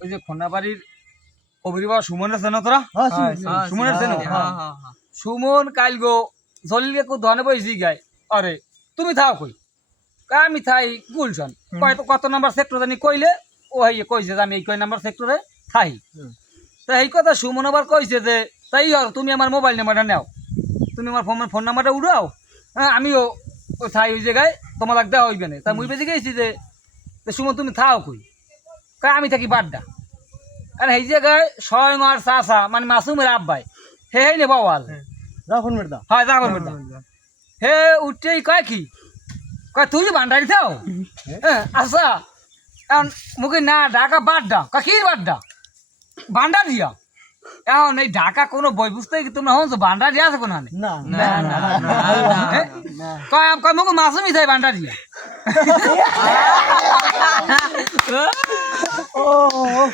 ওই যে খন্নাবাড়ির কবির বাবা সুমন আছে না তোরা সুমন আছে না সুমন কাল গো জলিলে কো ধনে বইছি গায় আরে তুমি থাও কই আমি থাই গুলশন কত নাম্বার সেক্টর জানি কইলে ও হাইয়ে কইছে যে আমি এই কয় নাম্বার সেক্টরে থাই তো এই কথা সুমন আবার কইছে যে তাই আর তুমি আমার মোবাইল নাম্বারটা নাও তুমি আমার ফোন নাম্বারটা উড়াও হ্যাঁ আমিও ওই থাই ওই জায়গায় তোমার দেওয়া হইবে না তা মুই বেঁচে গেছি যে সুমন তুমি থাও কই কয় আমি থাকি বাড্ডা আর এই জায়গায় স্বয়ং আর চাষা মানে মাসুমের আব্বাই হে নে বাওয়াল জাফর মির্জা হ্যাঁ জাফর মির্জা হে উঠতেই কয় কি কয় তুই ভান্ডারি থাও হ্যাঁ আচ্ছা এখন মুখে না ঢাকা বাড্ডা কির বাড্ডা ভান্ডারিয়া এখন এই ঢাকা কোনো বই বুঝতে কি তোমরা হন ভান্ডারি আছে কোনো না কয় কয় মুখে মাসুমই থাই ভান্ডারিয়া ও